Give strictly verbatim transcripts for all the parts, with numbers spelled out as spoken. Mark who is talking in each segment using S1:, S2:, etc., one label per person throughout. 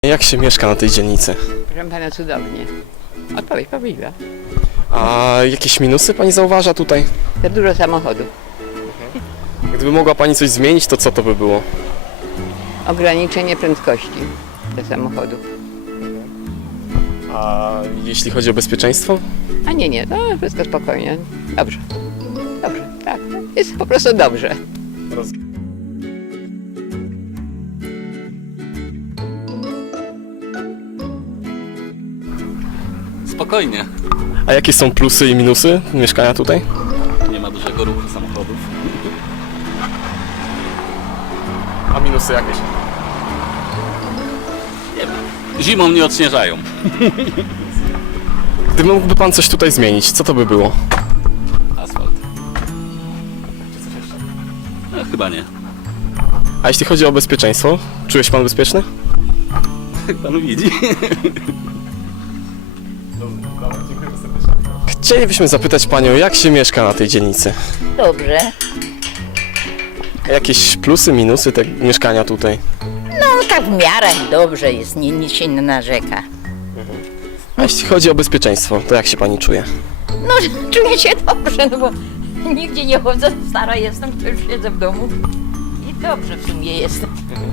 S1: Jak się mieszka na tej dzielnicy?
S2: Proszę pana, cudownie. Odpowiedź prawdziwa.
S1: A jakieś minusy pani zauważa tutaj?
S2: Za dużo samochodów.
S1: Gdyby mogła pani coś zmienić, to co to by było?
S2: Ograniczenie prędkości do samochodów.
S1: A jeśli chodzi o bezpieczeństwo?
S2: A nie, nie, to wszystko spokojnie. Dobrze. Dobrze, tak. Jest po prostu dobrze.
S3: Spokojnie.
S1: A jakie są plusy i minusy mieszkania tutaj?
S3: Nie ma dużego ruchu samochodów.
S1: A minusy jakieś?
S3: Nie ma. Zimą nie odśnieżają.
S1: Gdyby mógłby pan coś tutaj zmienić, co to by było?
S3: Asfalt. No, chyba nie.
S1: A jeśli chodzi o bezpieczeństwo, czuje się pan bezpieczny?
S3: Jak pan widzi.
S1: Chcielibyśmy zapytać panią, jak się mieszka na tej dzielnicy?
S4: Dobrze.
S1: A jakieś plusy, minusy tego mieszkania tutaj?
S4: No tak w miarę dobrze jest, nie, nic się nie narzeka.
S1: A jeśli chodzi o bezpieczeństwo, to jak się pani czuje?
S4: No czuję się dobrze, no bo nigdzie nie chodzę, stara jestem, to już siedzę w domu. I dobrze w sumie jestem.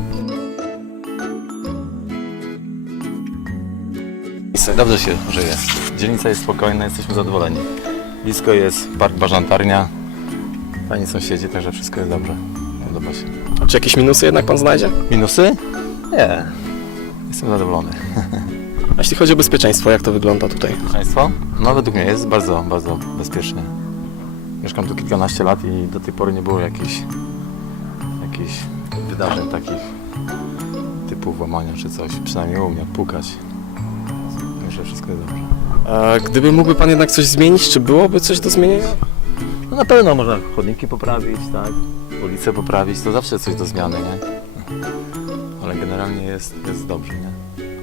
S5: Dobrze się żyje. Dzielnica jest spokojna, jesteśmy zadowoleni. Blisko jest park Bażantarnia. Fajni sąsiedzi, także wszystko jest dobrze. Podoba się.
S1: A czy jakieś minusy jednak pan znajdzie?
S5: Minusy? Nie. Jestem zadowolony.
S1: A jeśli chodzi o bezpieczeństwo, jak to wygląda tutaj?
S5: Bezpieczeństwo? No według mnie jest bardzo, bardzo bezpiecznie. Mieszkam tu kilkanaście lat i do tej pory nie było jakichś, jakichś wydarzeń takich typu włamania czy coś. Przynajmniej u mnie pukać. Także wszystko jest dobrze.
S1: A gdyby mógłby pan jednak coś zmienić, czy byłoby coś do zmienienia?
S5: No na pewno można chodniki poprawić, tak? Ulicę poprawić, to zawsze coś do zmiany, nie? Ale generalnie jest, jest dobrze, nie?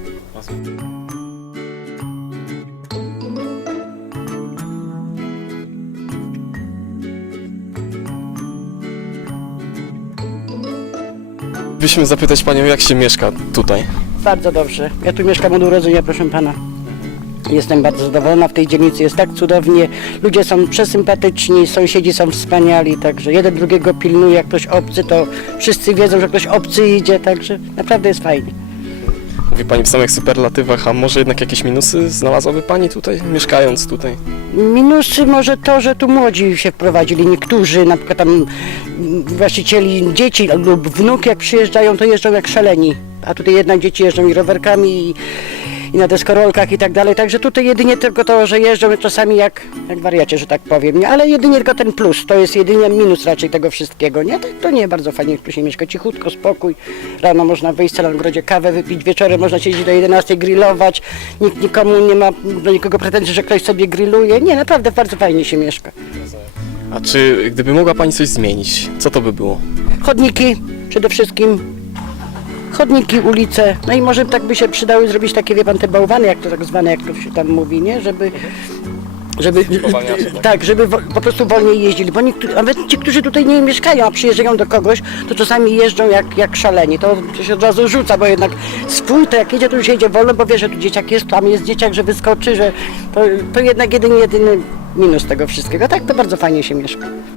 S1: Byśmy zapytać panią, jak się mieszka tutaj?
S6: Bardzo dobrze. Ja tu mieszkam od urodzenia, proszę pana. Jestem bardzo zadowolona, w tej dzielnicy jest tak cudownie. Ludzie są przesympatyczni, sąsiedzi są wspaniali, także jeden drugiego pilnuje. Jak ktoś obcy, to wszyscy wiedzą, że ktoś obcy idzie, także naprawdę jest fajnie.
S1: Mówi pani w samych superlatywach, a może jednak jakieś minusy znalazłaby pani tutaj, mieszkając tutaj?
S6: Minusy może to, że tu młodzi się wprowadzili, niektórzy, na przykład tam właścicieli dzieci lub wnuki, jak przyjeżdżają, to jeżdżą jak szaleni. A tutaj jednak dzieci jeżdżą i rowerkami, i, i na deskorolkach i tak dalej. Także tutaj jedynie tylko to, że jeżdżą czasami jak, jak wariacie, że tak powiem. Nie? Ale jedynie tylko ten plus, to jest jedynie minus raczej tego wszystkiego. Nie? To, to nie bardzo fajnie tu się mieszka, cichutko, spokój. Rano można wyjść na ogrodzie kawę wypić, wieczorem można siedzieć do jedenastej, grillować. Nikt nikomu nie ma do nikogo pretensji, że ktoś sobie grilluje. Nie, naprawdę bardzo fajnie się mieszka.
S1: A czy gdyby mogła pani coś zmienić, co to by było?
S6: Chodniki przede wszystkim. Chodniki, ulice, no i może tak by się przydały zrobić takie, wie pan, te bałwany, jak to tak zwane, jak to się tam mówi, nie? Żeby, żeby, tak, żeby wo, po prostu wolniej jeździli, bo niektórzy, nawet ci, którzy tutaj nie mieszkają, a przyjeżdżają do kogoś, to czasami jeżdżą jak, jak szaleni, to się od razu rzuca, bo jednak swój, to jak jedzie, to już jedzie wolno, bo wie, że tu dzieciak jest, tam jest dzieciak, że wyskoczy, że to, to jednak jedyny, jedyny minus tego wszystkiego, tak to bardzo fajnie się mieszka.